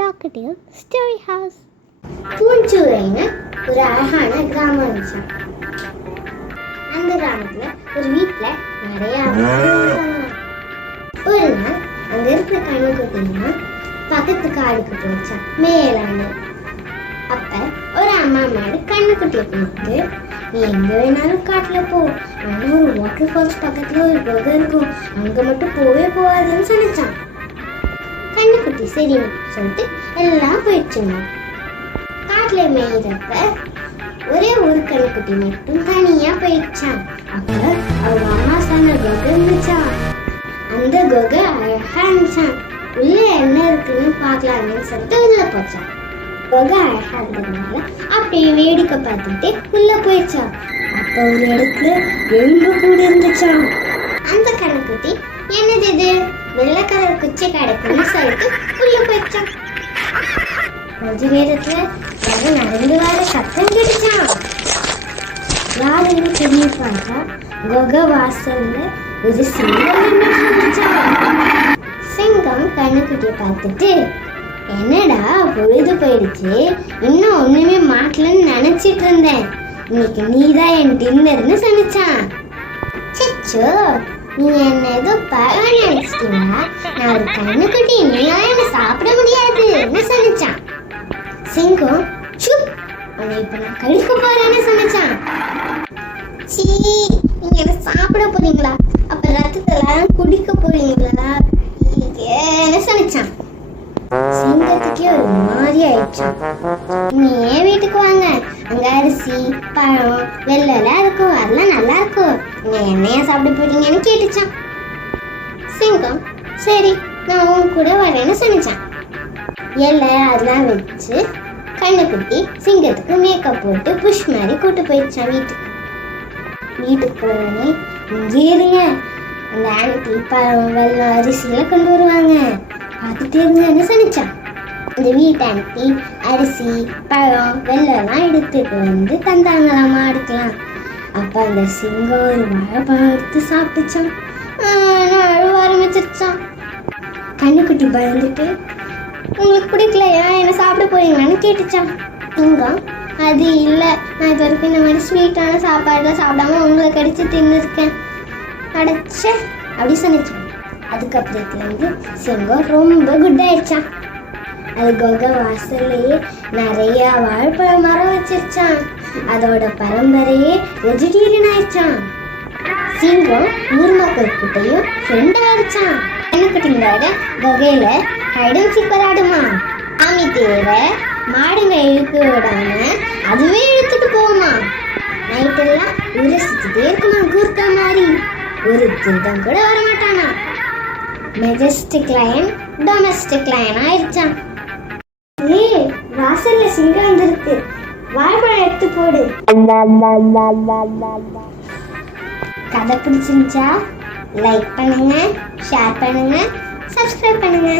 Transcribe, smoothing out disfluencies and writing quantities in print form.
talkative story house. பூஞ்சூரைன்னு ஒரு அழகான கிராமம் இருந்துச்சு. அந்த கிராமத்துல ஒரு வீட்டுல நிறைய ஒரு நாள் அங்க இருக்கிற கண்ணுக்குட்டினா பக்கத்து காடுக்கு போயிடுச்சான் மேலான. அப்ப ஒரு அம்மா மாடு கண்ணுக்குட்டியை கொடுத்து, நீ எங்க வேணாலும் காட்டுல போ, ஆனா ஒரு வாட்டர் ஃபால்ஸ் பக்கத்துல ஒரு குகை இருக்கும், அங்க மட்டும் போகாதுன்னு சொன்னான். கண்ணுக்குட்டி சரின்னு சொல்லிட்டு எல்லாம் போயிடுச்சுங்க. காட்டுல மேயிறப்ப ஒரே ஒரு கண்ணுக்குட்டி மட்டும் தனியா போயிடுச்சான். அப்ப அவங்க அம்மா சொன்ன குகை இருந்துச்சான். அந்த குகை அழகா இருந்துச்சான். உள்ள என்ன இருக்குன்னு பாக்கலாம்னு சொல்லிட்டு உள்ள போச்சான். குகை அழகா இருந்ததுனால அப்படியே வேடிக்கை பார்த்துட்டு உள்ள போயிடுச்சான். அப்ப ஒரு இடத்துல எறும்பு கூட இருந்துச்சான். அந்த கண்ணுக்குட்டி என்னது இது, வெள்ளை கலர் குச்சி கிடைக்குன்னு சொல்லிட்டு உள்ள போயிடுச்சான். கொஞ்ச நேரத்துல நடந்து வர சத்தம் கேட்டுச்சான். யாருன்னு தெரிய பார்த்தா குகை வாசல்ல ஒரு சிங்கம். சிங்கம் கண்ணுக்குட்டியை பார்த்துட்டு, என்னடா பொழுது போயிடுச்சு, இன்னும் ஒண்ணுமே மாட்டலன்னு நினைச்சிட்டு இருந்தேன், இன்னைக்கு நீதான் என் டின்னர்னு சொன்னிச்சான். சிச்சோ, நீங்க என்ன ஏதோ பகவான் நினைச்சிட்டீங்களா? நான் ஒரு கண்ணுக்குட்டி, நீங்களா என்ன சாப்பிட முடியாதுன்னு சொன்னிச்சான். சிங்கம் சுப், உன்னை இப்ப நான் கழிக்க போறேன்னு சொன்னிச்சான். சீ, நீங்க என்ன சாப்பிட போறீங்களா? அப்ப ரத்தத்தெல்லாம் குடிக்க போறீங்களா என்ன சொன்னிச்சான். சிங்கத்துக்கே ஒரு மாதிரி ஆயிடுச்சான். நீ ஏன் வீட்டுக்கு வாங்க, அங்க அரிசி பழம் வெள்ளெல்லாம் இருக்கும், அதெல்லாம் நல்லா இருக்கும், நீங்க என்னையா சாப்பிட போறீங்கன்னு கேட்டுச்சான். சிங்கம் சரி நான் உன் கூட வரேன்னு சொன்னிச்சான். எல்லை அதெல்லாம் வச்சு கண்ணுக்குட்டி சிங்கத்துக்கு மேக்கப் போட்டு புஷ் மாதிரி கூட்டு போயிடுச்சான் வீட்டுக்கு. வீட்டுக்கு போனே, இங்கே இருங்க, அந்த ஆண்டி பழம் வெள்ளம் அரிசியெல்லாம் கொண்டு வருவாங்க, பார்த்துட்டே இருங்கன்னு சொன்னிச்சான். அந்த வீட்டு ஆண்டி அரிசி பழம் வெள்ளம்லாம் எடுத்துட்டு வந்து தந்தாங்களாம் மாடுக்கலாம். அப்ப அந்த சிங்கம் ஒரு வாழைப்பழம் எடுத்து சாப்பிட்டுச்சான். அழுவ ஆரம்பிச்சிருச்சான். கண்ணுக்குட்டி பயந்துட்டு, உங்களுக்கு பிடிக்கலையா, என்ன சாப்பிட போறீங்களான்னு கேட்டுச்சான். சிங்கம் அது இல்லை, நான் இது வரைக்கும் இந்த மாதிரி ஸ்வீட்டான சாப்பாடுலாம் சாப்பிடாம உங்களை கடிச்சு தின்னுருக்கேன் அடைச்ச அப்படி சொன்னிச்சான். அதுக்கப்புறத்துலேருந்து சிங்கம் ரொம்ப குட் ஆயிடுச்சான். அது குகை வாசல்லையே நிறைய வாழைப்பழ மரம் வச்சிருச்சான். அதோட பரம்பரையே வெஜிடேரியன் ஆயிடுச்சான். சிங்கம் ஊர் மக்கள் கிட்டையும் ஃப்ரெண்ட் ஆயிடுச்சான். கண்ணுக்குட்டிங்களோட குகையில ஹைடன்சி விளையாடுமா. சாமி தேர மாடுங்க இழுத்து விடாம அதுவே இழுத்துட்டு போகுமா. நைட்டெல்லாம் உரசிச்சுட்டே இருக்குமா கூர்க்கா மாதிரி. ஒரு திருடம் கூட வரமாட்டானா. மெஜஸ்டிக் லயன் டொமஸ்டிக் லயன் ஆயிடுச்சான். வாசல்ல சிங்கம் வந்துருக்கு, வாழைப்பழம் எடுத்து போடு. கதை பிடிச்சிருந்துச்சா லைக் பண்ணுங்க, ஷேர் பண்ணுங்க, சப்ஸ்கிரைப் பண்ணுங்க.